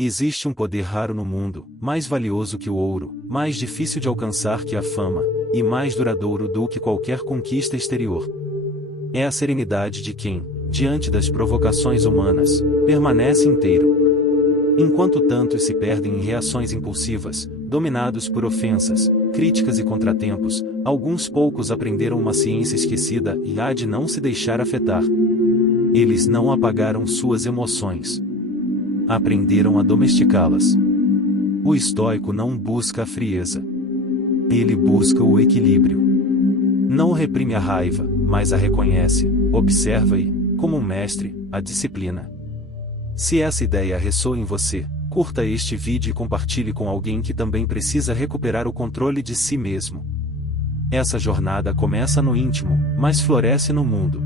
Existe um poder raro no mundo, mais valioso que o ouro, mais difícil de alcançar que a fama, e mais duradouro do que qualquer conquista exterior. É a serenidade de quem, diante das provocações humanas, permanece inteiro. Enquanto tantos se perdem em reações impulsivas, dominados por ofensas, críticas e contratempos, alguns poucos aprenderam uma ciência esquecida e há de não se deixar afetar. Eles não apagaram suas emoções. Aprenderam a domesticá-las. O estoico não busca a frieza. Ele busca o equilíbrio. Não reprime a raiva, mas a reconhece, observa e, como um mestre, a disciplina. Se essa ideia ressoa em você, curta este vídeo e compartilhe com alguém que também precisa recuperar o controle de si mesmo. Essa jornada começa no íntimo, mas floresce no mundo.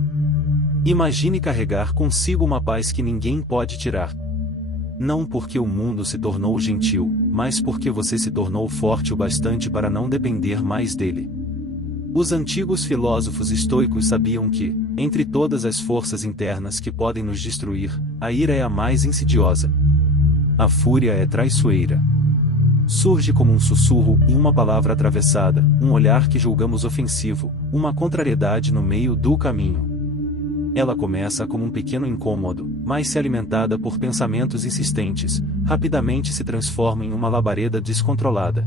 Imagine carregar consigo uma paz que ninguém pode tirar. Não porque o mundo se tornou gentil, mas porque você se tornou forte o bastante para não depender mais dele. Os antigos filósofos estoicos sabiam que, entre todas as forças internas que podem nos destruir, a ira é a mais insidiosa. A fúria é traiçoeira. Surge como um sussurro em uma palavra atravessada, um olhar que julgamos ofensivo, uma contrariedade no meio do caminho. Ela começa como um pequeno incômodo, mas se alimentada por pensamentos insistentes, rapidamente se transforma em uma labareda descontrolada.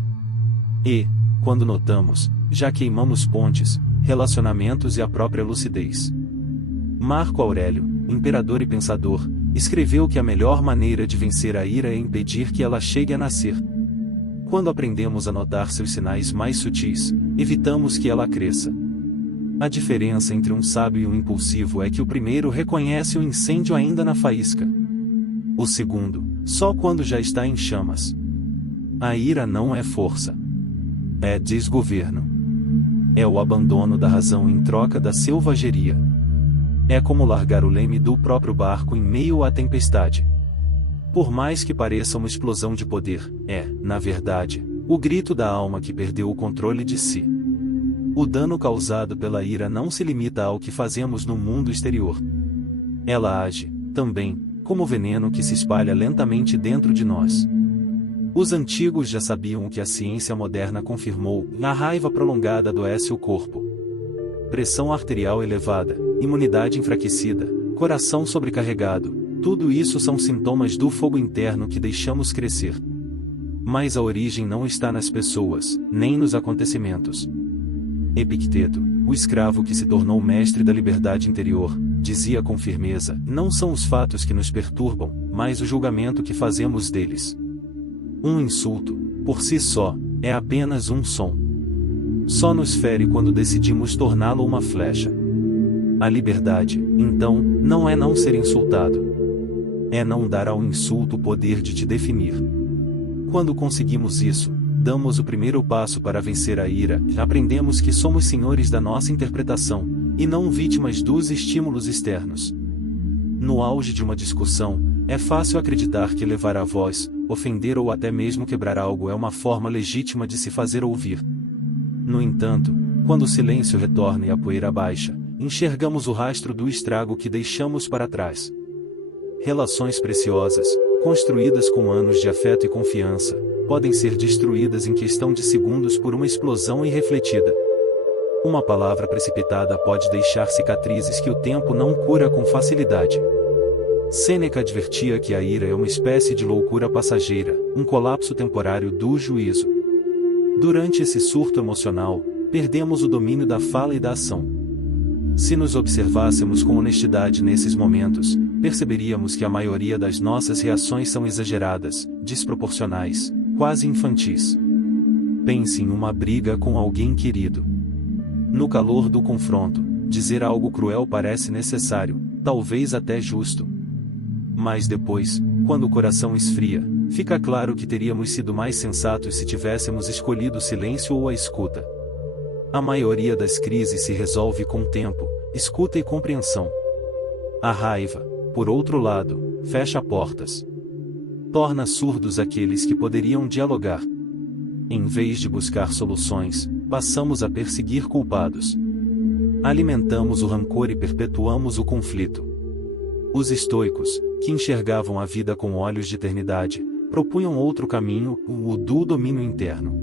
E, quando notamos, já queimamos pontes, relacionamentos e a própria lucidez. Marco Aurélio, imperador e pensador, escreveu que a melhor maneira de vencer a ira é impedir que ela chegue a nascer. Quando aprendemos a notar seus sinais mais sutis, evitamos que ela cresça. A diferença entre um sábio e um impulsivo é que o primeiro reconhece o incêndio ainda na faísca. O segundo, só quando já está em chamas. A ira não é força. É desgoverno. É o abandono da razão em troca da selvageria. É como largar o leme do próprio barco em meio à tempestade. Por mais que pareça uma explosão de poder, é, na verdade, o grito da alma que perdeu o controle de si. O dano causado pela ira não se limita ao que fazemos no mundo exterior. Ela age, também, como veneno que se espalha lentamente dentro de nós. Os antigos já sabiam o que a ciência moderna confirmou: a raiva prolongada adoece o corpo. Pressão arterial elevada, imunidade enfraquecida, coração sobrecarregado, tudo isso são sintomas do fogo interno que deixamos crescer. Mas a origem não está nas pessoas, nem nos acontecimentos. Epicteto, o escravo que se tornou mestre da liberdade interior, dizia com firmeza: não são os fatos que nos perturbam, mas o julgamento que fazemos deles. Um insulto, por si só, é apenas um som. Só nos fere quando decidimos torná-lo uma flecha. A liberdade, então, não é não ser insultado. É não dar ao insulto o poder de te definir. Quando conseguimos isso, damos o primeiro passo para vencer a ira, aprendemos que somos senhores da nossa interpretação, e não vítimas dos estímulos externos. No auge de uma discussão, é fácil acreditar que levar a voz, ofender ou até mesmo quebrar algo é uma forma legítima de se fazer ouvir. No entanto, quando o silêncio retorna e a poeira baixa, enxergamos o rastro do estrago que deixamos para trás. Relações preciosas, construídas com anos de afeto e confiança, podem ser destruídas em questão de segundos por uma explosão irrefletida. Uma palavra precipitada pode deixar cicatrizes que o tempo não cura com facilidade. Sêneca advertia que a ira é uma espécie de loucura passageira, um colapso temporário do juízo. Durante esse surto emocional, perdemos o domínio da fala e da ação. Se nos observássemos com honestidade nesses momentos, perceberíamos que a maioria das nossas reações são exageradas, desproporcionais, quase infantis. Pense em uma briga com alguém querido. No calor do confronto, dizer algo cruel parece necessário, talvez até justo. Mas depois, quando o coração esfria, fica claro que teríamos sido mais sensatos se tivéssemos escolhido o silêncio ou a escuta. A maioria das crises se resolve com tempo, escuta e compreensão. A raiva, por outro lado, fecha portas. Torna surdos aqueles que poderiam dialogar. Em vez de buscar soluções, passamos a perseguir culpados. Alimentamos o rancor e perpetuamos o conflito. Os estoicos, que enxergavam a vida com olhos de eternidade, propunham outro caminho, o do domínio interno.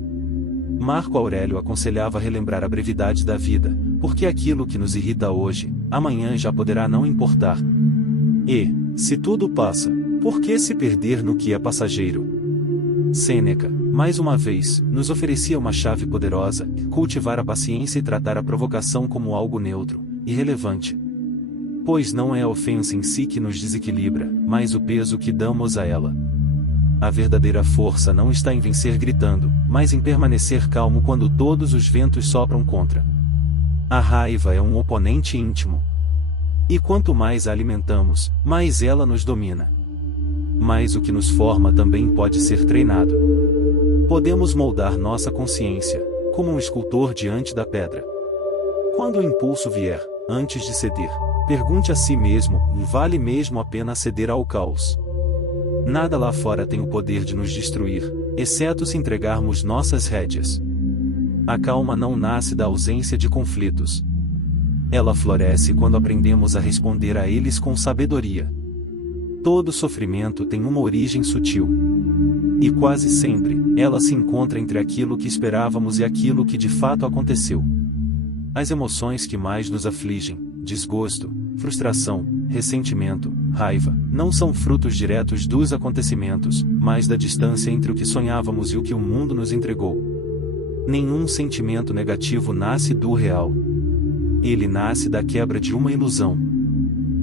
Marco Aurélio aconselhava relembrar a brevidade da vida, porque aquilo que nos irrita hoje, amanhã já poderá não importar. E, se tudo passa, por que se perder no que é passageiro? Sêneca, mais uma vez, nos oferecia uma chave poderosa: cultivar a paciência e tratar a provocação como algo neutro, irrelevante. Pois não é a ofensa em si que nos desequilibra, mas o peso que damos a ela. A verdadeira força não está em vencer gritando, mas em permanecer calmo quando todos os ventos sopram contra. A raiva é um oponente íntimo. E quanto mais a alimentamos, mais ela nos domina. Mas o que nos forma também pode ser treinado. Podemos moldar nossa consciência, como um escultor diante da pedra. Quando o impulso vier, antes de ceder, pergunte a si mesmo: vale mesmo a pena ceder ao caos? Nada lá fora tem o poder de nos destruir, exceto se entregarmos nossas rédeas. A calma não nasce da ausência de conflitos. Ela floresce quando aprendemos a responder a eles com sabedoria. Todo sofrimento tem uma origem sutil. E quase sempre, ela se encontra entre aquilo que esperávamos e aquilo que de fato aconteceu. As emoções que mais nos afligem, desgosto, frustração, ressentimento, raiva, não são frutos diretos dos acontecimentos, mas da distância entre o que sonhávamos e o que o mundo nos entregou. Nenhum sentimento negativo nasce do real. Ele nasce da quebra de uma ilusão.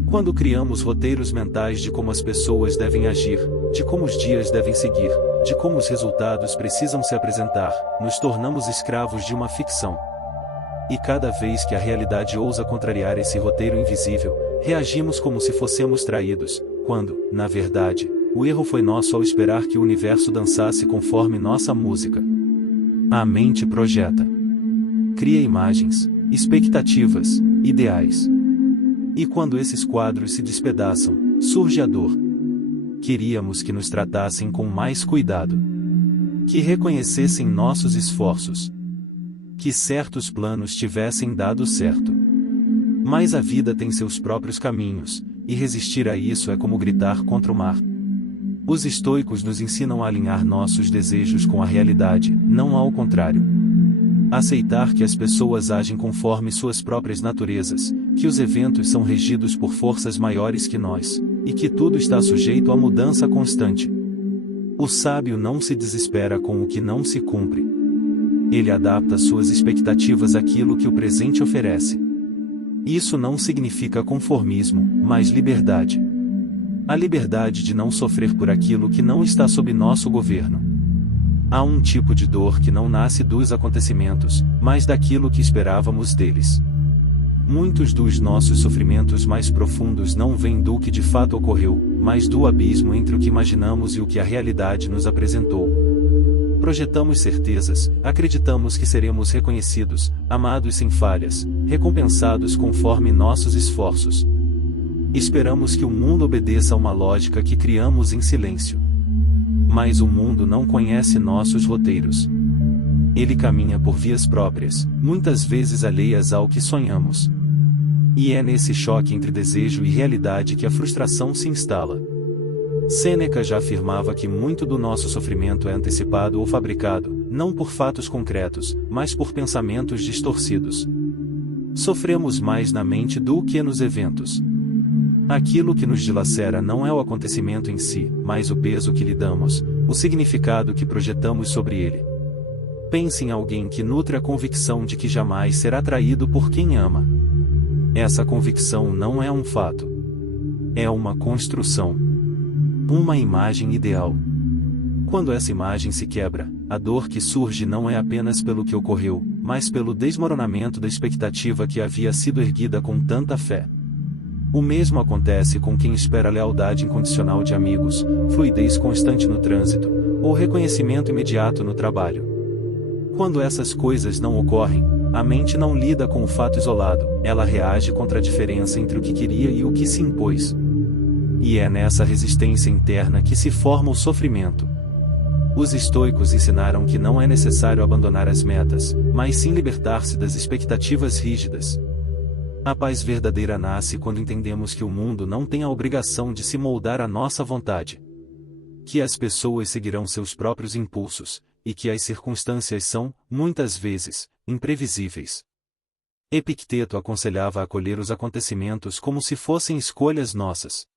Quando criamos roteiros mentais de como as pessoas devem agir, de como os dias devem seguir, de como os resultados precisam se apresentar, nos tornamos escravos de uma ficção. E cada vez que a realidade ousa contrariar esse roteiro invisível, reagimos como se fossemos traídos, quando, na verdade, o erro foi nosso ao esperar que o universo dançasse conforme nossa música. A mente projeta. Cria imagens, expectativas, ideais. E quando esses quadros se despedaçam, surge a dor. Queríamos que nos tratassem com mais cuidado. Que reconhecessem nossos esforços. Que certos planos tivessem dado certo. Mas a vida tem seus próprios caminhos, e resistir a isso é como gritar contra o mar. Os estoicos nos ensinam a alinhar nossos desejos com a realidade, não ao contrário. Aceitar que as pessoas agem conforme suas próprias naturezas, que os eventos são regidos por forças maiores que nós, e que tudo está sujeito à mudança constante. O sábio não se desespera com o que não se cumpre. Ele adapta suas expectativas àquilo que o presente oferece. Isso não significa conformismo, mas liberdade. A liberdade de não sofrer por aquilo que não está sob nosso governo. Há um tipo de dor que não nasce dos acontecimentos, mas daquilo que esperávamos deles. Muitos dos nossos sofrimentos mais profundos não vêm do que de fato ocorreu, mas do abismo entre o que imaginamos e o que a realidade nos apresentou. Projetamos certezas, acreditamos que seremos reconhecidos, amados sem falhas, recompensados conforme nossos esforços. Esperamos que o mundo obedeça a uma lógica que criamos em silêncio. Mas o mundo não conhece nossos roteiros. Ele caminha por vias próprias, muitas vezes alheias ao que sonhamos. E é nesse choque entre desejo e realidade que a frustração se instala. Sêneca já afirmava que muito do nosso sofrimento é antecipado ou fabricado, não por fatos concretos, mas por pensamentos distorcidos. Sofremos mais na mente do que nos eventos. Aquilo que nos dilacera não é o acontecimento em si, mas o peso que lhe damos, o significado que projetamos sobre ele. Pense em alguém que nutre a convicção de que jamais será traído por quem ama. Essa convicção não é um fato. É uma construção. Uma imagem ideal. Quando essa imagem se quebra, a dor que surge não é apenas pelo que ocorreu, mas pelo desmoronamento da expectativa que havia sido erguida com tanta fé. O mesmo acontece com quem espera lealdade incondicional de amigos, fluidez constante no trânsito, ou reconhecimento imediato no trabalho. Quando essas coisas não ocorrem, a mente não lida com o fato isolado, ela reage contra a diferença entre o que queria e o que se impôs. E é nessa resistência interna que se forma o sofrimento. Os estoicos ensinaram que não é necessário abandonar as metas, mas sim libertar-se das expectativas rígidas. A paz verdadeira nasce quando entendemos que o mundo não tem a obrigação de se moldar à nossa vontade. que as pessoas seguirão seus próprios impulsos, e que as circunstâncias são, muitas vezes, imprevisíveis. Epicteto aconselhava acolher os acontecimentos como se fossem escolhas nossas.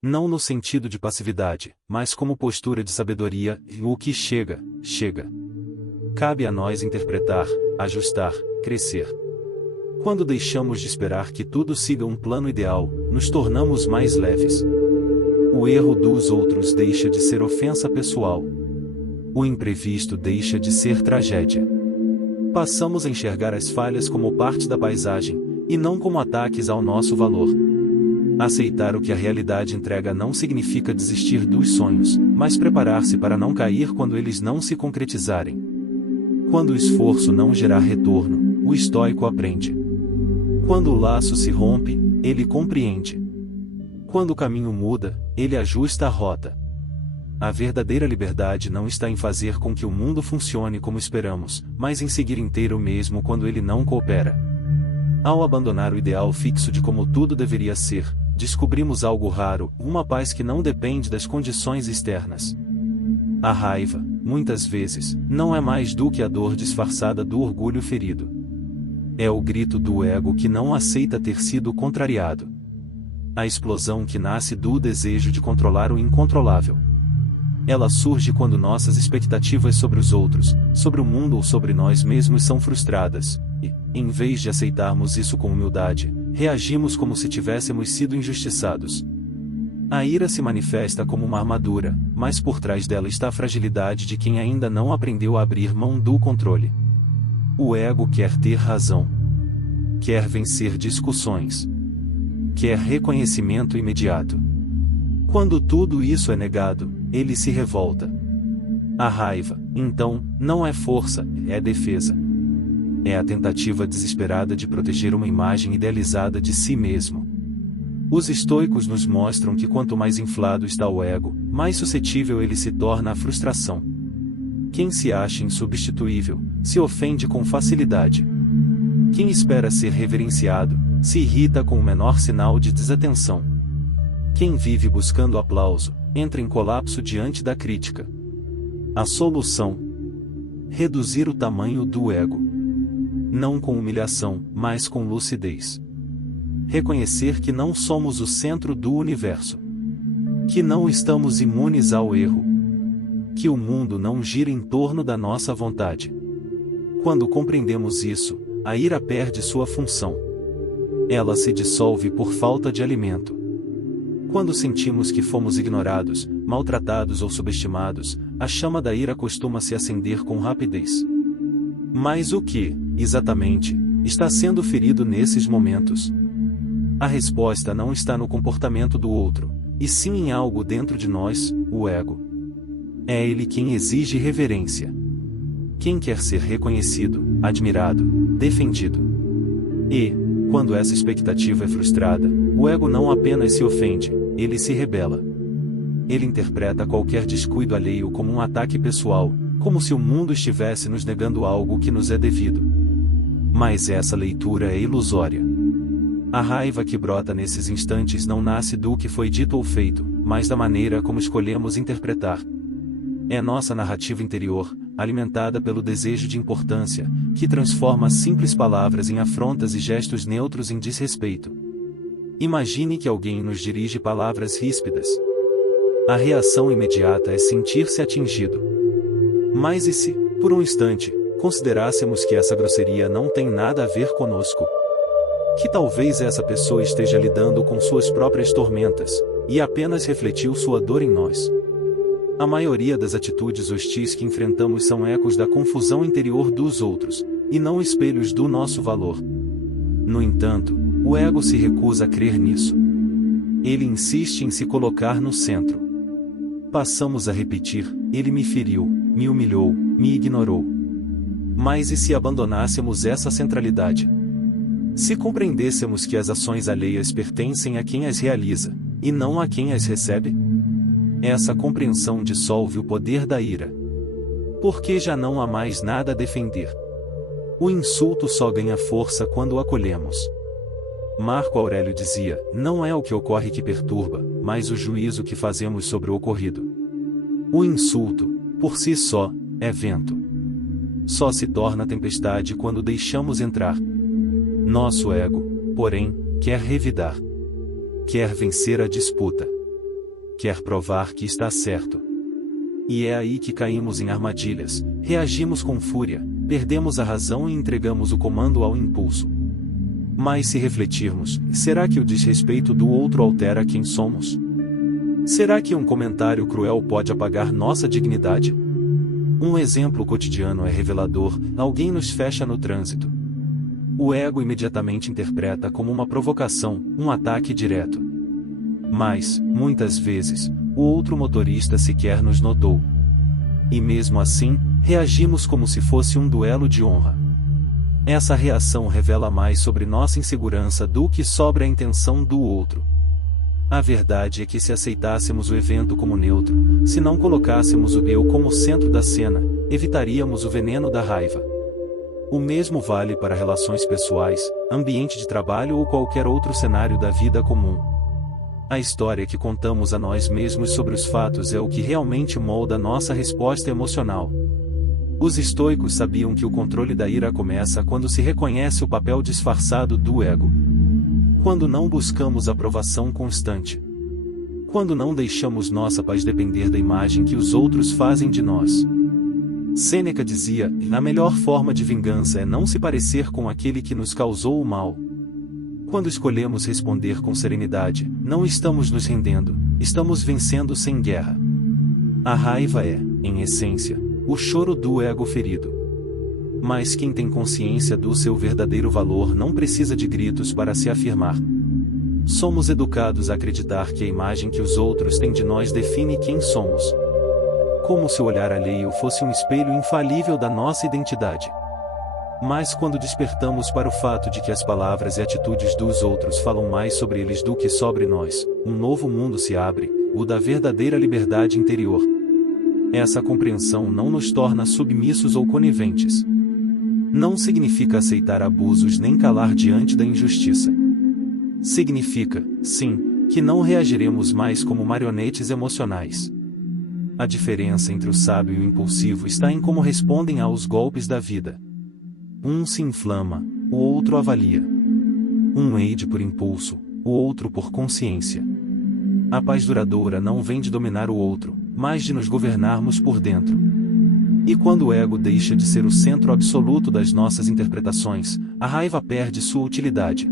Não no sentido de passividade, mas como postura de sabedoria, e o que chega, chega. Cabe a nós interpretar, ajustar, crescer. Quando deixamos de esperar que tudo siga um plano ideal, nos tornamos mais leves. O erro dos outros deixa de ser ofensa pessoal. O imprevisto deixa de ser tragédia. Passamos a enxergar as falhas como parte da paisagem, e não como ataques ao nosso valor. Aceitar o que a realidade entrega não significa desistir dos sonhos, mas preparar-se para não cair quando eles não se concretizarem. Quando o esforço não gerar retorno, o estoico aprende. Quando o laço se rompe, ele compreende. Quando o caminho muda, ele ajusta a rota. A verdadeira liberdade não está em fazer com que o mundo funcione como esperamos, mas em seguir inteiro mesmo quando ele não coopera. Ao abandonar o ideal fixo de como tudo deveria ser, descobrimos algo raro, uma paz que não depende das condições externas. A raiva, muitas vezes, não é mais do que a dor disfarçada do orgulho ferido. É o grito do ego que não aceita ter sido contrariado. A explosão que nasce do desejo de controlar o incontrolável. Ela surge quando nossas expectativas sobre os outros, sobre o mundo ou sobre nós mesmos são frustradas, e, em vez de aceitarmos isso com humildade, reagimos como se tivéssemos sido injustiçados. A ira se manifesta como uma armadura, mas por trás dela está a fragilidade de quem ainda não aprendeu a abrir mão do controle. O ego quer ter razão. Quer vencer discussões. Quer reconhecimento imediato. Quando tudo isso é negado, ele se revolta. A raiva, então, não é força, é defesa. É a tentativa desesperada de proteger uma imagem idealizada de si mesmo. Os estoicos nos mostram que quanto mais inflado está o ego, mais suscetível ele se torna à frustração. Quem se acha insubstituível, se ofende com facilidade. Quem espera ser reverenciado, se irrita com o menor sinal de desatenção. Quem vive buscando aplauso, entra em colapso diante da crítica. A solução: reduzir o tamanho do ego. Não com humilhação, mas com lucidez. Reconhecer que não somos o centro do universo. Que não estamos imunes ao erro. Que o mundo não gira em torno da nossa vontade. Quando compreendemos isso, a ira perde sua função. Ela se dissolve por falta de alimento. Quando sentimos que fomos ignorados, maltratados ou subestimados, a chama da ira costuma se acender com rapidez. Mas o que, exatamente, está sendo ferido nesses momentos? A resposta não está no comportamento do outro, e sim em algo dentro de nós, o ego. É ele quem exige reverência. Quem quer ser reconhecido, admirado, defendido. E, quando essa expectativa é frustrada, o ego não apenas se ofende, ele se rebela. Ele interpreta qualquer descuido alheio como um ataque pessoal, como se o mundo estivesse nos negando algo que nos é devido. Mas essa leitura é ilusória. A raiva que brota nesses instantes não nasce do que foi dito ou feito, mas da maneira como escolhemos interpretar. É nossa narrativa interior, alimentada pelo desejo de importância, que transforma simples palavras em afrontas e gestos neutros em desrespeito. Imagine que alguém nos dirige palavras ríspidas. A reação imediata é sentir-se atingido. Mas e se, por um instante, considerássemos que essa grosseria não tem nada a ver conosco? Que talvez essa pessoa esteja lidando com suas próprias tormentas, e apenas refletiu sua dor em nós. A maioria das atitudes hostis que enfrentamos são ecos da confusão interior dos outros, e não espelhos do nosso valor. No entanto, o ego se recusa a crer nisso. Ele insiste em se colocar no centro. Passamos a repetir: ele me feriu, me humilhou, me ignorou. Mas e se abandonássemos essa centralidade? Se compreendêssemos que as ações alheias pertencem a quem as realiza, e não a quem as recebe? Essa compreensão dissolve o poder da ira. Porque já não há mais nada a defender. O insulto só ganha força quando o acolhemos. Marco Aurélio dizia: não é o que ocorre que perturba, mas o juízo que fazemos sobre o ocorrido. O insulto, por si só, é vento. Só se torna tempestade quando deixamos entrar. Nosso ego, porém, quer revidar. Quer vencer a disputa. Quer provar que está certo. E é aí que caímos em armadilhas, reagimos com fúria, perdemos a razão e entregamos o comando ao impulso. Mas se refletirmos, será que o desrespeito do outro altera quem somos? Será que um comentário cruel pode apagar nossa dignidade? Um exemplo cotidiano é revelador: alguém nos fecha no trânsito. O ego imediatamente interpreta como uma provocação, um ataque direto. Mas, muitas vezes, o outro motorista sequer nos notou. E mesmo assim, reagimos como se fosse um duelo de honra. Essa reação revela mais sobre nossa insegurança do que sobre a intenção do outro. A verdade é que se aceitássemos o evento como neutro, se não colocássemos o eu como centro da cena, evitaríamos o veneno da raiva. O mesmo vale para relações pessoais, ambiente de trabalho ou qualquer outro cenário da vida comum. A história que contamos a nós mesmos sobre os fatos é o que realmente molda nossa resposta emocional. Os estoicos sabiam que o controle da ira começa quando se reconhece o papel disfarçado do ego. Quando não buscamos aprovação constante. Quando não deixamos nossa paz depender da imagem que os outros fazem de nós. Sêneca dizia: a melhor forma de vingança é não se parecer com aquele que nos causou o mal. Quando escolhemos responder com serenidade, não estamos nos rendendo, estamos vencendo sem guerra. A raiva é, em essência, o choro do ego ferido. Mas quem tem consciência do seu verdadeiro valor não precisa de gritos para se afirmar. Somos educados a acreditar que a imagem que os outros têm de nós define quem somos. Como se o olhar alheio fosse um espelho infalível da nossa identidade. Mas quando despertamos para o fato de que as palavras e atitudes dos outros falam mais sobre eles do que sobre nós, um novo mundo se abre, o da verdadeira liberdade interior. Essa compreensão não nos torna submissos ou coniventes. Não significa aceitar abusos nem calar diante da injustiça. Significa, sim, que não reagiremos mais como marionetes emocionais. A diferença entre o sábio e o impulsivo está em como respondem aos golpes da vida. Um se inflama, o outro avalia. Um age por impulso, o outro por consciência. A paz duradoura não vem de dominar o outro, mas de nos governarmos por dentro. E quando o ego deixa de ser o centro absoluto das nossas interpretações, a raiva perde sua utilidade.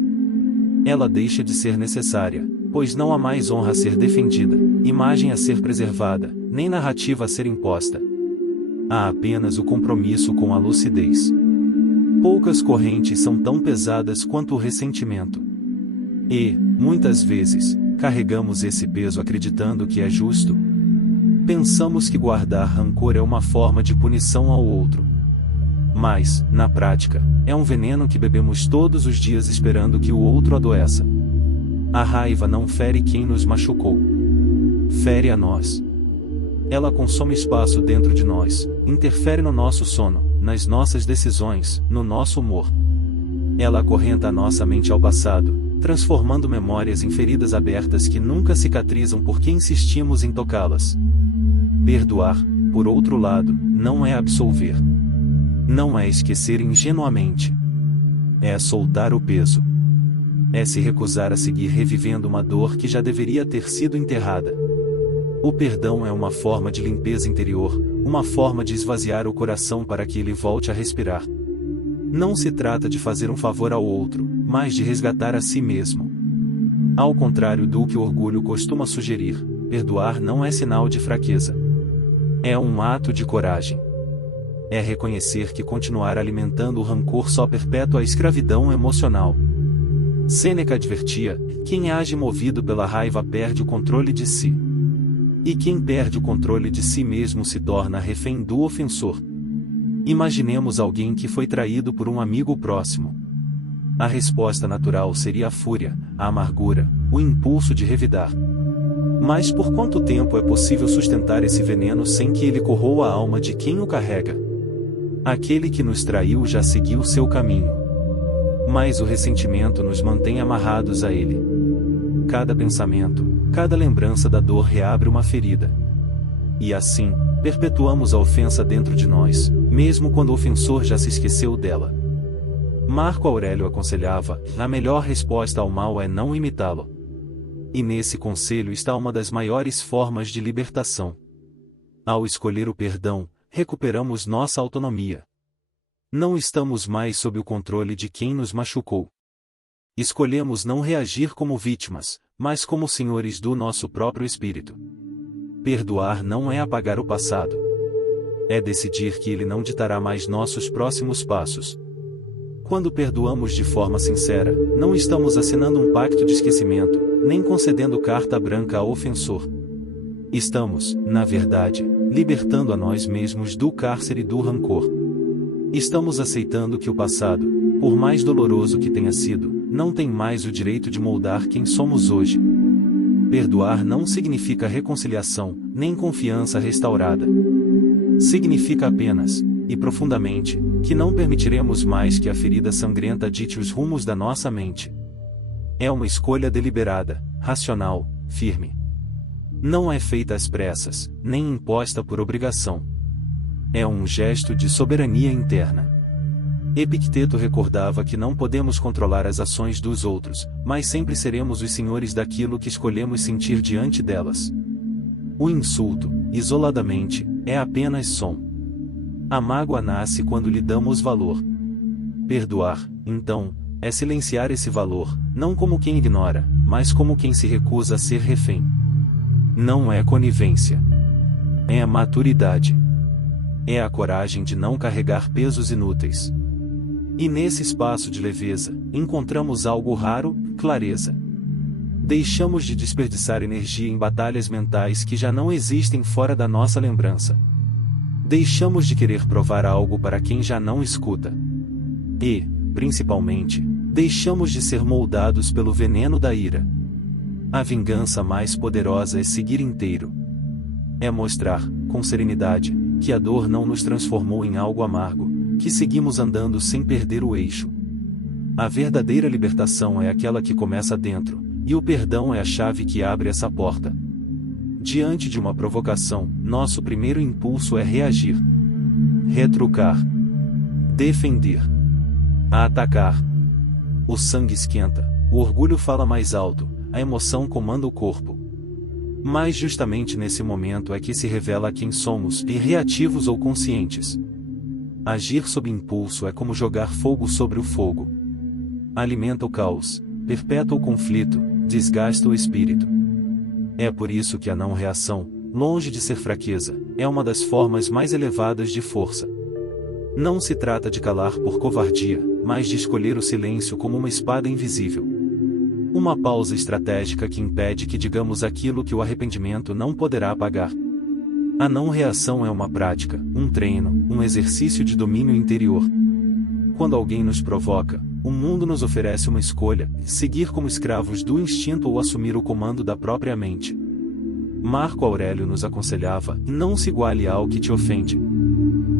Ela deixa de ser necessária, pois não há mais honra a ser defendida, imagem a ser preservada, nem narrativa a ser imposta. Há apenas o compromisso com a lucidez. Poucas correntes são tão pesadas quanto o ressentimento. E, muitas vezes, carregamos esse peso acreditando que é justo. Pensamos que guardar rancor é uma forma de punição ao outro. Mas, na prática, é um veneno que bebemos todos os dias esperando que o outro adoeça. A raiva não fere quem nos machucou. Fere a nós. Ela consome espaço dentro de nós, interfere no nosso sono, nas nossas decisões, no nosso humor. Ela acorrenta a nossa mente ao passado, transformando memórias em feridas abertas que nunca cicatrizam porque insistimos em tocá-las. Perdoar, por outro lado, não é absolver. Não é esquecer ingenuamente. É soltar o peso. É se recusar a seguir revivendo uma dor que já deveria ter sido enterrada. O perdão é uma forma de limpeza interior, uma forma de esvaziar o coração para que ele volte a respirar. Não se trata de fazer um favor ao outro, mas de resgatar a si mesmo. Ao contrário do que o orgulho costuma sugerir, perdoar não é sinal de fraqueza. É um ato de coragem. É reconhecer que continuar alimentando o rancor só perpetua a escravidão emocional. Sêneca advertia: quem age movido pela raiva perde o controle de si. E quem perde o controle de si mesmo se torna refém do ofensor. Imaginemos alguém que foi traído por um amigo próximo. A resposta natural seria a fúria, a amargura, o impulso de revidar. Mas por quanto tempo é possível sustentar esse veneno sem que ele corroa a alma de quem o carrega? Aquele que nos traiu já seguiu seu caminho. Mas o ressentimento nos mantém amarrados a ele. Cada pensamento, cada lembrança da dor reabre uma ferida. E assim, perpetuamos a ofensa dentro de nós, mesmo quando o ofensor já se esqueceu dela. Marco Aurélio aconselhava: a melhor resposta ao mal é não imitá-lo. E nesse conselho está uma das maiores formas de libertação. Ao escolher o perdão, recuperamos nossa autonomia. Não estamos mais sob o controle de quem nos machucou. Escolhemos não reagir como vítimas, mas como senhores do nosso próprio espírito. Perdoar não é apagar o passado. É decidir que ele não ditará mais nossos próximos passos. Quando perdoamos de forma sincera, não estamos assinando um pacto de esquecimento, nem concedendo carta branca ao ofensor. Estamos, na verdade, libertando a nós mesmos do cárcere do rancor. Estamos aceitando que o passado, por mais doloroso que tenha sido, não tem mais o direito de moldar quem somos hoje. Perdoar não significa reconciliação, nem confiança restaurada. Significa apenas, e profundamente, que não permitiremos mais que a ferida sangrenta dite os rumos da nossa mente. É uma escolha deliberada, racional, firme. Não é feita às pressas, nem imposta por obrigação. É um gesto de soberania interna. Epicteto recordava que não podemos controlar as ações dos outros, mas sempre seremos os senhores daquilo que escolhemos sentir diante delas. O insulto, isoladamente, é apenas som. A mágoa nasce quando lhe damos valor. Perdoar, então, é silenciar esse valor, não como quem ignora, mas como quem se recusa a ser refém. Não é conivência. É a maturidade. É a coragem de não carregar pesos inúteis. E nesse espaço de leveza, encontramos algo raro: clareza. Deixamos de desperdiçar energia em batalhas mentais que já não existem fora da nossa lembrança. Deixamos de querer provar algo para quem já não escuta. E, principalmente, deixamos de ser moldados pelo veneno da ira. A vingança mais poderosa é seguir inteiro. É mostrar, com serenidade, que a dor não nos transformou em algo amargo, que seguimos andando sem perder o eixo. A verdadeira libertação é aquela que começa dentro, e o perdão é a chave que abre essa porta. Diante de uma provocação, nosso primeiro impulso é reagir, retrucar, defender, atacar. O sangue esquenta, o orgulho fala mais alto, a emoção comanda o corpo. Mas justamente nesse momento é que se revela quem somos, e reativos ou conscientes. Agir sob impulso é como jogar fogo sobre o fogo. Alimenta o caos, perpetua o conflito, desgasta o espírito. É por isso que a não reação, longe de ser fraqueza, é uma das formas mais elevadas de força. Não se trata de calar por covardia, mas de escolher o silêncio como uma espada invisível. Uma pausa estratégica que impede que digamos aquilo que o arrependimento não poderá apagar. A não reação é uma prática, um treino, um exercício de domínio interior. Quando alguém nos provoca, o mundo nos oferece uma escolha: seguir como escravos do instinto ou assumir o comando da própria mente. Marco Aurélio nos aconselhava: não se iguale ao que te ofende.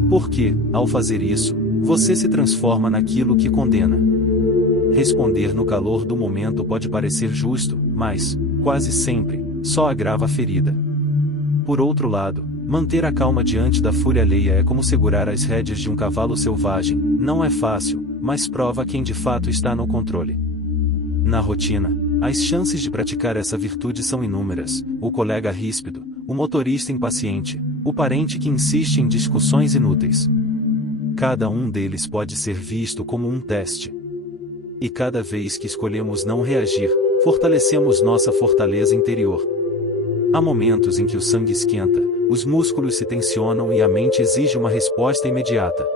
Porque, ao fazer isso, você se transforma naquilo que condena. Responder no calor do momento pode parecer justo, mas, quase sempre, só agrava a ferida. Por outro lado, manter a calma diante da fúria alheia é como segurar as rédeas de um cavalo selvagem. Não é fácil, mas prova quem de fato está no controle. Na rotina, as chances de praticar essa virtude são inúmeras: o colega ríspido, o motorista impaciente, o parente que insiste em discussões inúteis. Cada um deles pode ser visto como um teste. E cada vez que escolhemos não reagir, fortalecemos nossa fortaleza interior. Há momentos em que o sangue esquenta, os músculos se tensionam e a mente exige uma resposta imediata.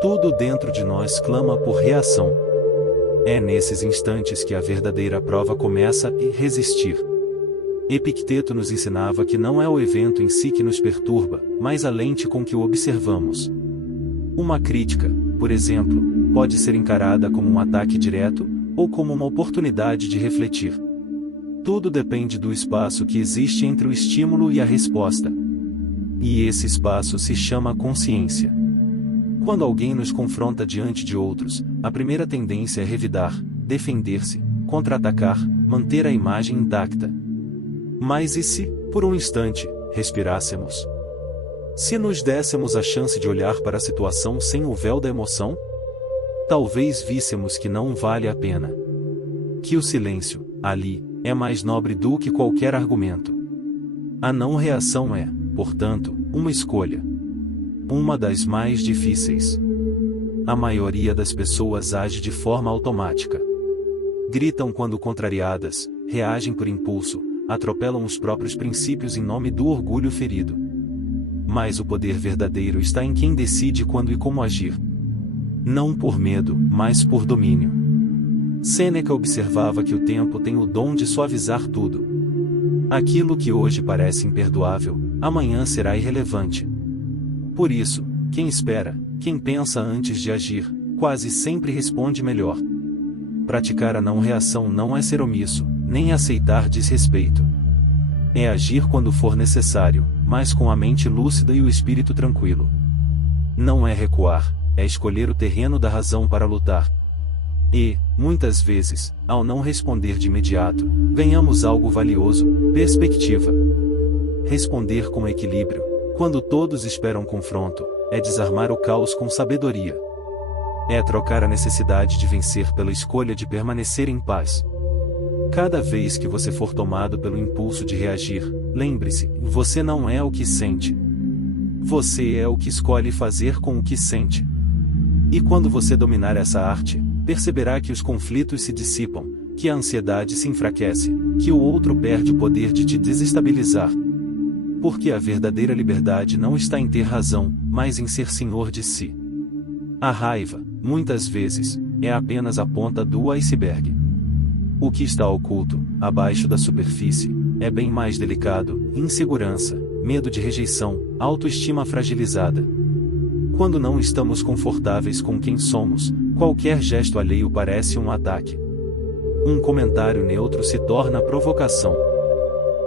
Tudo dentro de nós clama por reação. É nesses instantes que a verdadeira prova começa: a resistir. Epicteto nos ensinava que não é o evento em si que nos perturba, mas a lente com que o observamos. Uma crítica, por exemplo, pode ser encarada como um ataque direto, ou como uma oportunidade de refletir. Tudo depende do espaço que existe entre o estímulo e a resposta. E esse espaço se chama consciência. Quando alguém nos confronta diante de outros, a primeira tendência é revidar, defender-se, contra-atacar, manter a imagem intacta. Mas e se, por um instante, respirássemos? Se nos dessemos a chance de olhar para a situação sem o véu da emoção? Talvez víssemos que não vale a pena. Que o silêncio, ali, é mais nobre do que qualquer argumento. A não reação é, portanto, uma escolha. Uma das mais difíceis. A maioria das pessoas age de forma automática. Gritam quando contrariadas, reagem por impulso, atropelam os próprios princípios em nome do orgulho ferido. Mas o poder verdadeiro está em quem decide quando e como agir. Não por medo, mas por domínio. Sêneca observava que o tempo tem o dom de suavizar tudo. Aquilo que hoje parece imperdoável, amanhã será irrelevante. Por isso, quem espera, quem pensa antes de agir, quase sempre responde melhor. Praticar a não reação não é ser omisso, nem aceitar desrespeito. É agir quando for necessário, mas com a mente lúcida e o espírito tranquilo. Não é recuar, é escolher o terreno da razão para lutar. E, muitas vezes, ao não responder de imediato, ganhamos algo valioso: perspectiva. Responder com equilíbrio, quando todos esperam confronto, é desarmar o caos com sabedoria. É trocar a necessidade de vencer pela escolha de permanecer em paz. Cada vez que você for tomado pelo impulso de reagir, lembre-se, você não é o que sente. Você é o que escolhe fazer com o que sente. E quando você dominar essa arte, perceberá que os conflitos se dissipam, que a ansiedade se enfraquece, que o outro perde o poder de te desestabilizar. Porque a verdadeira liberdade não está em ter razão, mas em ser senhor de si. A raiva, muitas vezes, é apenas a ponta do iceberg. O que está oculto, abaixo da superfície, é bem mais delicado: insegurança, medo de rejeição, autoestima fragilizada. Quando não estamos confortáveis com quem somos, qualquer gesto alheio parece um ataque. Um comentário neutro se torna provocação.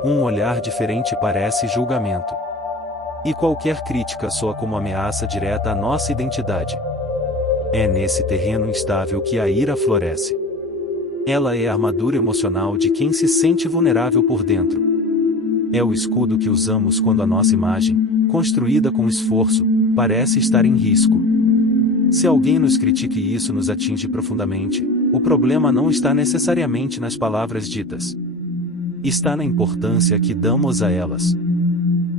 Um olhar diferente parece julgamento. E qualquer crítica soa como ameaça direta à nossa identidade. É nesse terreno instável que a ira floresce. Ela é a armadura emocional de quem se sente vulnerável por dentro. É o escudo que usamos quando a nossa imagem, construída com esforço, parece estar em risco. Se alguém nos critica e isso nos atinge profundamente, o problema não está necessariamente nas palavras ditas. Está na importância que damos a elas.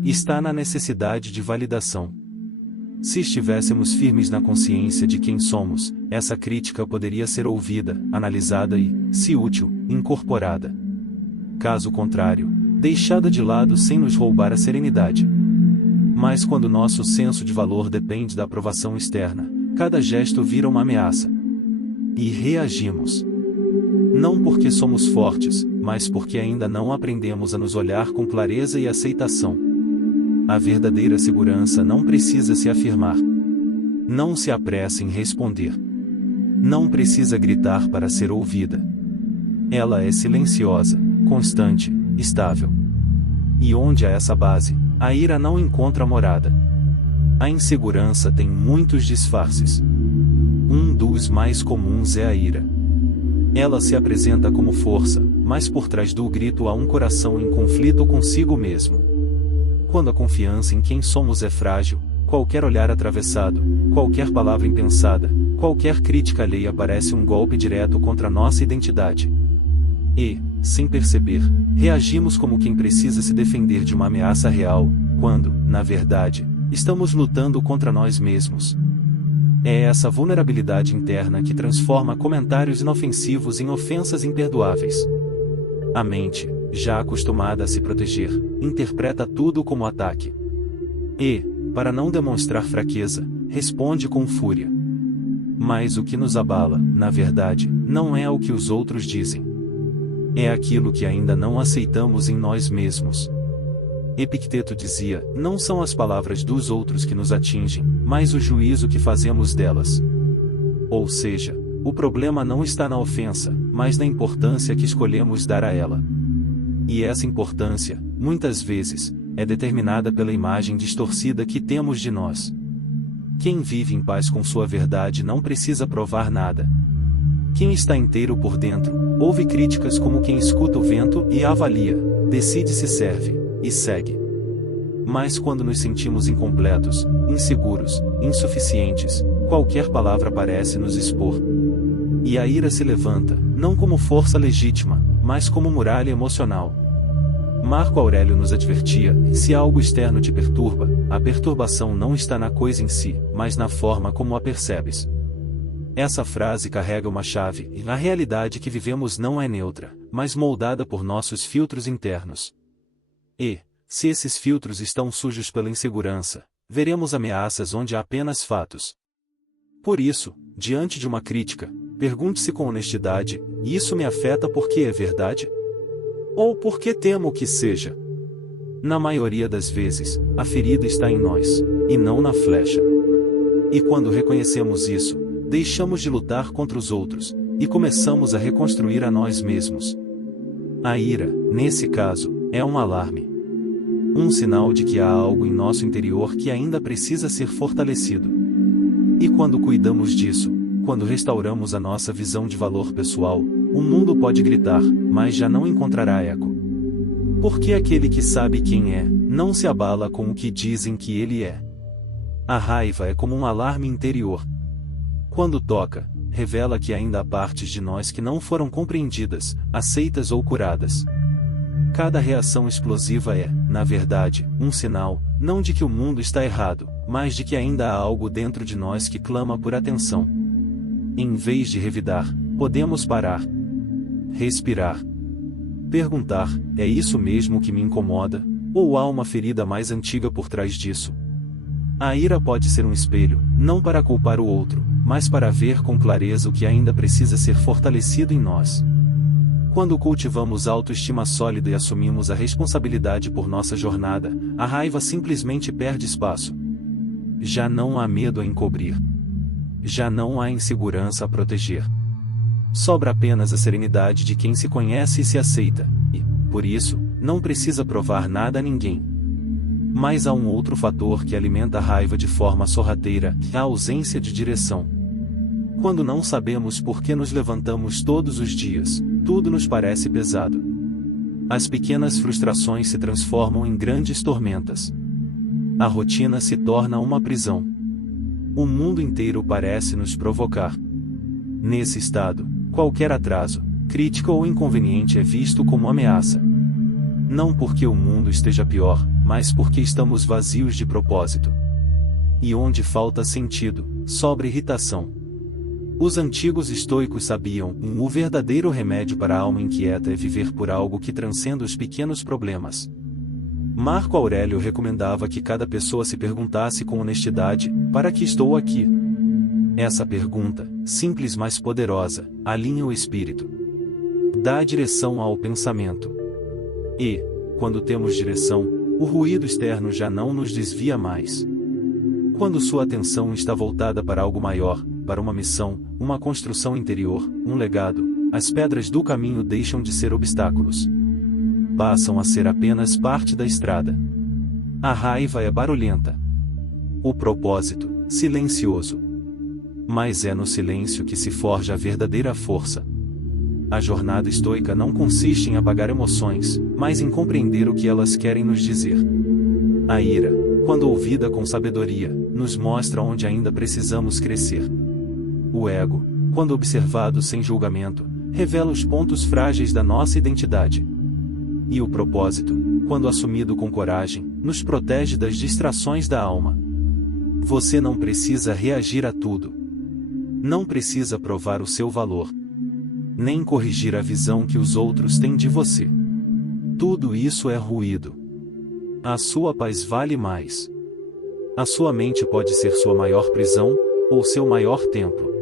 Está na necessidade de validação. Se estivéssemos firmes na consciência de quem somos, essa crítica poderia ser ouvida, analisada e, se útil, incorporada. Caso contrário, deixada de lado sem nos roubar a serenidade. Mas quando nosso senso de valor depende da aprovação externa, cada gesto vira uma ameaça. E reagimos. Não porque somos fortes, mas porque ainda não aprendemos a nos olhar com clareza e aceitação. A verdadeira segurança não precisa se afirmar. Não se apresse em responder. Não precisa gritar para ser ouvida. Ela é silenciosa, constante, estável. E onde há essa base, a ira não encontra morada. A insegurança tem muitos disfarces. Um dos mais comuns é a ira. Ela se apresenta como força, mas por trás do grito há um coração em conflito consigo mesmo. Quando a confiança em quem somos é frágil, qualquer olhar atravessado, qualquer palavra impensada, qualquer crítica alheia parece um golpe direto contra nossa identidade. E, sem perceber, reagimos como quem precisa se defender de uma ameaça real, quando, na verdade, estamos lutando contra nós mesmos. É essa vulnerabilidade interna que transforma comentários inofensivos em ofensas imperdoáveis. A mente, já acostumada a se proteger, interpreta tudo como ataque. E, para não demonstrar fraqueza, responde com fúria. Mas o que nos abala, na verdade, não é o que os outros dizem. É aquilo que ainda não aceitamos em nós mesmos. Epicteto dizia: não são as palavras dos outros que nos atingem, mas o juízo que fazemos delas. Ou seja, o problema não está na ofensa, mas na importância que escolhemos dar a ela. E essa importância, muitas vezes, é determinada pela imagem distorcida que temos de nós. Quem vive em paz com sua verdade não precisa provar nada. Quem está inteiro por dentro, ouve críticas como quem escuta o vento e avalia, decide se serve, e segue. Mas quando nos sentimos incompletos, inseguros, insuficientes, qualquer palavra parece nos expor. E a ira se levanta, não como força legítima, mas como muralha emocional. Marco Aurélio nos advertia: se algo externo te perturba, a perturbação não está na coisa em si, mas na forma como a percebes. Essa frase carrega uma chave, e a realidade que vivemos não é neutra, mas moldada por nossos filtros internos. E, se esses filtros estão sujos pela insegurança, veremos ameaças onde há apenas fatos. Por isso, diante de uma crítica, pergunte-se com honestidade: isso me afeta porque é verdade? Ou porque temo que seja? Na maioria das vezes, a ferida está em nós, e não na flecha. E quando reconhecemos isso, deixamos de lutar contra os outros, e começamos a reconstruir a nós mesmos. A ira, nesse caso, é um alarme. Um sinal de que há algo em nosso interior que ainda precisa ser fortalecido. E quando cuidamos disso, quando restauramos a nossa visão de valor pessoal, o mundo pode gritar, mas já não encontrará eco. Porque aquele que sabe quem é, não se abala com o que dizem que ele é. A raiva é como um alarme interior. Quando toca, revela que ainda há partes de nós que não foram compreendidas, aceitas ou curadas. Cada reação explosiva é, na verdade, um sinal, não de que o mundo está errado, mas de que ainda há algo dentro de nós que clama por atenção. Em vez de revidar, podemos parar, respirar, perguntar: é isso mesmo que me incomoda? Ou há uma ferida mais antiga por trás disso? A ira pode ser um espelho, não para culpar o outro, mas para ver com clareza o que ainda precisa ser fortalecido em nós. Quando cultivamos autoestima sólida e assumimos a responsabilidade por nossa jornada, a raiva simplesmente perde espaço. Já não há medo a encobrir. Já não há insegurança a proteger. Sobra apenas a serenidade de quem se conhece e se aceita, e, por isso, não precisa provar nada a ninguém. Mas há um outro fator que alimenta a raiva de forma sorrateira: a ausência de direção. Quando não sabemos por que nos levantamos todos os dias, tudo nos parece pesado. As pequenas frustrações se transformam em grandes tormentas. A rotina se torna uma prisão. O mundo inteiro parece nos provocar. Nesse estado, qualquer atraso, crítica ou inconveniente é visto como ameaça. Não porque o mundo esteja pior, mas porque estamos vazios de propósito. E onde falta sentido, sobra irritação. Os antigos estoicos sabiam: o verdadeiro remédio para a alma inquieta é viver por algo que transcenda os pequenos problemas. Marco Aurélio recomendava que cada pessoa se perguntasse com honestidade: para que estou aqui? Essa pergunta, simples mas poderosa, alinha o espírito. Dá direção ao pensamento. E, quando temos direção, o ruído externo já não nos desvia mais. Quando sua atenção está voltada para algo maior, para uma missão, uma construção interior, um legado, as pedras do caminho deixam de ser obstáculos. Passam a ser apenas parte da estrada. A raiva é barulhenta. O propósito, silencioso. Mas é no silêncio que se forja a verdadeira força. A jornada estoica não consiste em apagar emoções, mas em compreender o que elas querem nos dizer. A ira, quando ouvida com sabedoria, nos mostra onde ainda precisamos crescer. O ego, quando observado sem julgamento, revela os pontos frágeis da nossa identidade. E o propósito, quando assumido com coragem, nos protege das distrações da alma. Você não precisa reagir a tudo. Não precisa provar o seu valor. Nem corrigir a visão que os outros têm de você. Tudo isso é ruído. A sua paz vale mais. A sua mente pode ser sua maior prisão, ou seu maior templo.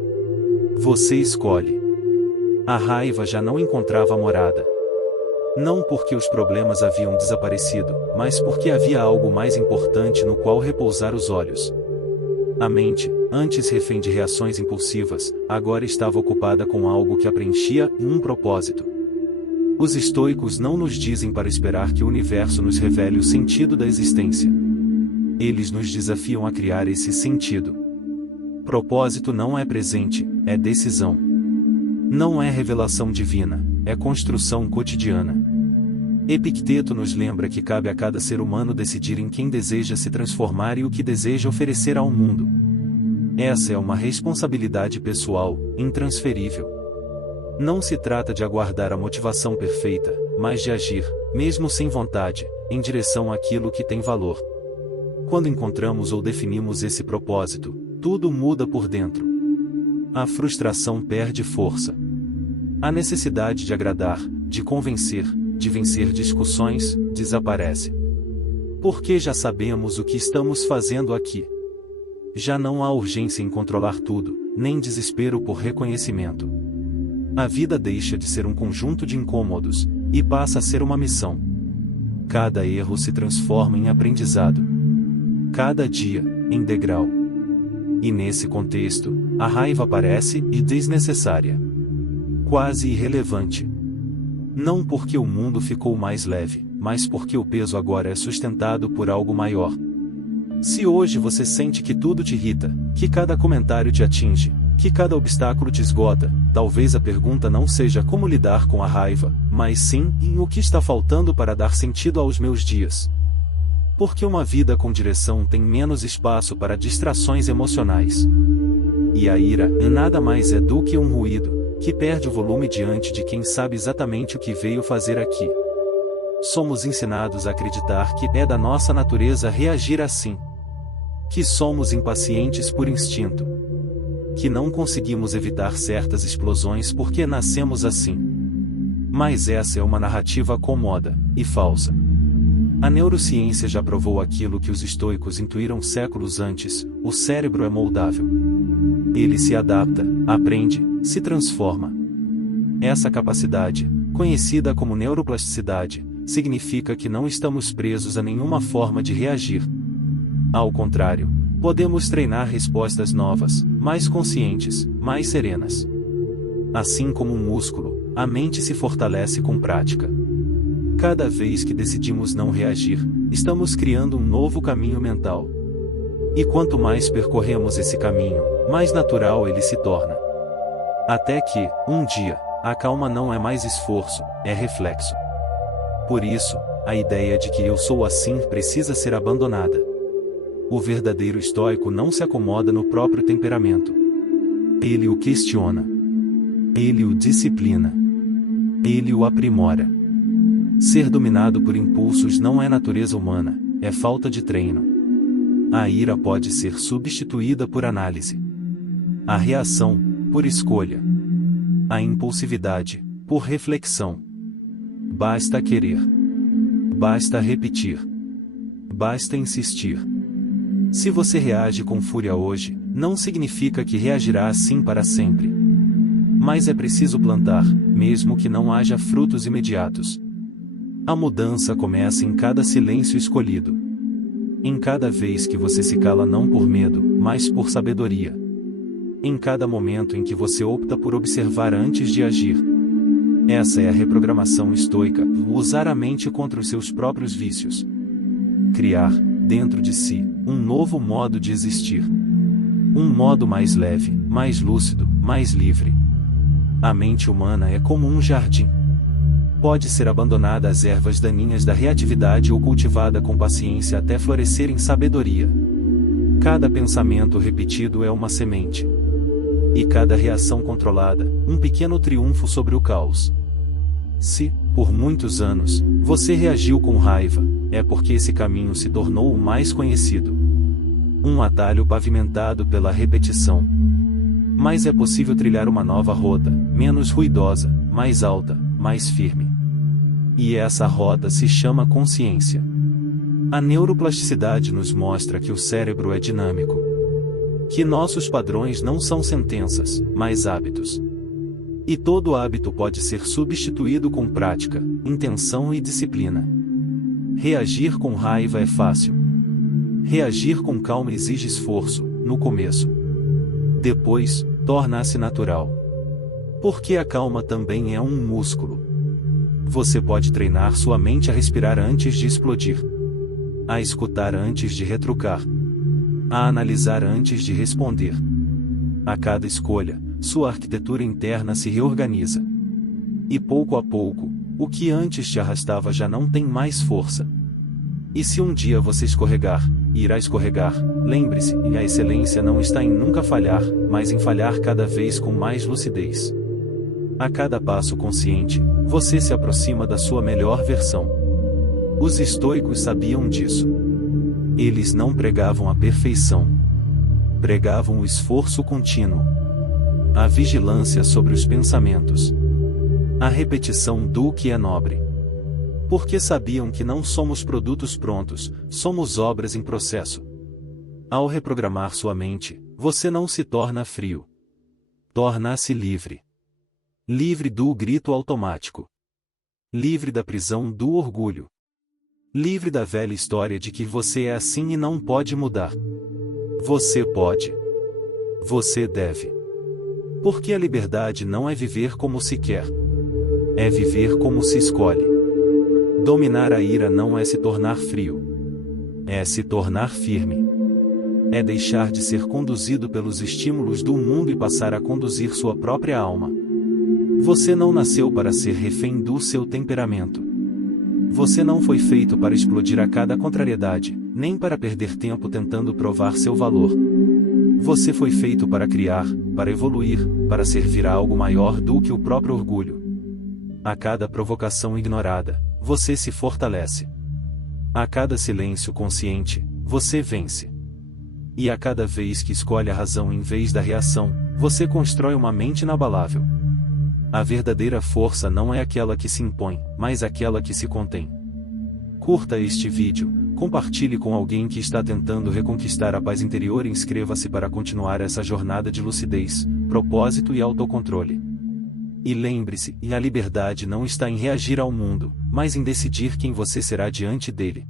Você escolhe. A raiva já não encontrava morada. Não porque os problemas haviam desaparecido, mas porque havia algo mais importante no qual repousar os olhos. A mente, antes refém de reações impulsivas, agora estava ocupada com algo que a preenchia, um propósito. Os estoicos não nos dizem para esperar que o universo nos revele o sentido da existência. Eles nos desafiam a criar esse sentido. Propósito não é presente, é decisão. Não é revelação divina, é construção cotidiana. Epicteto nos lembra que cabe a cada ser humano decidir em quem deseja se transformar e o que deseja oferecer ao mundo. Essa é uma responsabilidade pessoal, intransferível. Não se trata de aguardar a motivação perfeita, mas de agir, mesmo sem vontade, em direção àquilo que tem valor. Quando encontramos ou definimos esse propósito, tudo muda por dentro. A frustração perde força. A necessidade de agradar, de convencer, de vencer discussões, desaparece. Porque já sabemos o que estamos fazendo aqui. Já não há urgência em controlar tudo, nem desespero por reconhecimento. A vida deixa de ser um conjunto de incômodos, e passa a ser uma missão. Cada erro se transforma em aprendizado. Cada dia, em degrau. E nesse contexto, a raiva aparece e desnecessária. Quase irrelevante. Não porque o mundo ficou mais leve, mas porque o peso agora é sustentado por algo maior. Se hoje você sente que tudo te irrita, que cada comentário te atinge, que cada obstáculo te esgota, talvez a pergunta não seja como lidar com a raiva, mas sim, em o que está faltando para dar sentido aos meus dias. Porque uma vida com direção tem menos espaço para distrações emocionais. E a ira nada mais é do que um ruído, que perde o volume diante de quem sabe exatamente o que veio fazer aqui. Somos ensinados a acreditar que é da nossa natureza reagir assim. Que somos impacientes por instinto. Que não conseguimos evitar certas explosões porque nascemos assim. Mas essa é uma narrativa cômoda e falsa. A neurociência já provou aquilo que os estoicos intuíram séculos antes: o cérebro é moldável. Ele se adapta, aprende, se transforma. Essa capacidade, conhecida como neuroplasticidade, significa que não estamos presos a nenhuma forma de reagir. Ao contrário, podemos treinar respostas novas, mais conscientes, mais serenas. Assim como um músculo, a mente se fortalece com prática. Cada vez que decidimos não reagir, estamos criando um novo caminho mental. E quanto mais percorremos esse caminho, mais natural ele se torna. Até que, um dia, a calma não é mais esforço, é reflexo. Por isso, a ideia de que eu sou assim precisa ser abandonada. O verdadeiro estoico não se acomoda no próprio temperamento. Ele o questiona. Ele o disciplina. Ele o aprimora. Ser dominado por impulsos não é natureza humana, é falta de treino. A ira pode ser substituída por análise. A reação, por escolha. A impulsividade, por reflexão. Basta querer. Basta repetir. Basta insistir. Se você reage com fúria hoje, não significa que reagirá assim para sempre. Mas é preciso plantar, mesmo que não haja frutos imediatos. A mudança começa em cada silêncio escolhido. Em cada vez que você se cala não por medo, mas por sabedoria. Em cada momento em que você opta por observar antes de agir. Essa é a reprogramação estoica, usar a mente contra os seus próprios vícios. Criar, dentro de si, um novo modo de existir. Um modo mais leve, mais lúcido, mais livre. A mente humana é como um jardim. Pode ser abandonada às ervas daninhas da reatividade ou cultivada com paciência até florescer em sabedoria. Cada pensamento repetido é uma semente. E cada reação controlada, um pequeno triunfo sobre o caos. Se, por muitos anos, você reagiu com raiva, é porque esse caminho se tornou o mais conhecido. Um atalho pavimentado pela repetição. Mas é possível trilhar uma nova rota, menos ruidosa, mais alta, mais firme. E essa rota se chama consciência. A neuroplasticidade nos mostra que o cérebro é dinâmico. Que nossos padrões não são sentenças, mas hábitos. E todo hábito pode ser substituído com prática, intenção e disciplina. Reagir com raiva é fácil. Reagir com calma exige esforço, no começo. Depois, torna-se natural. Porque a calma também é um músculo. Você pode treinar sua mente a respirar antes de explodir. A escutar antes de retrucar. A analisar antes de responder. A cada escolha, sua arquitetura interna se reorganiza. E pouco a pouco, O que antes te arrastava já não tem mais força. E se um dia você escorregar, e irá escorregar, lembre-se, a excelência não está em nunca falhar, mas em falhar cada vez com mais lucidez. A cada passo consciente, você se aproxima da sua melhor versão. Os estoicos sabiam disso. Eles não pregavam a perfeição. Pregavam o esforço contínuo. A vigilância sobre os pensamentos. A repetição do que é nobre. Porque sabiam que não somos produtos prontos, somos obras em processo. Ao reprogramar sua mente, você não se torna frio. Torna-se livre. Livre do grito automático. Livre da prisão do orgulho. Livre da velha história de que você é assim e não pode mudar. Você pode. Você deve. Porque a liberdade não é viver como se quer. É viver como se escolhe. Dominar a ira não é se tornar frio. É se tornar firme. É deixar de ser conduzido pelos estímulos do mundo e passar a conduzir sua própria alma. Você não nasceu para ser refém do seu temperamento. Você não foi feito para explodir a cada contrariedade, nem para perder tempo tentando provar seu valor. Você foi feito para criar, para evoluir, para servir a algo maior do que o próprio orgulho. A cada provocação ignorada, você se fortalece. A cada silêncio consciente, você vence. E a cada vez que escolhe a razão em vez da reação, você constrói uma mente inabalável. A verdadeira força não é aquela que se impõe, mas aquela que se contém. Curta este vídeo, compartilhe com alguém que está tentando reconquistar a paz interior e inscreva-se para continuar essa jornada de lucidez, propósito e autocontrole. E lembre-se, a liberdade não está em reagir ao mundo, mas em decidir quem você será diante dele.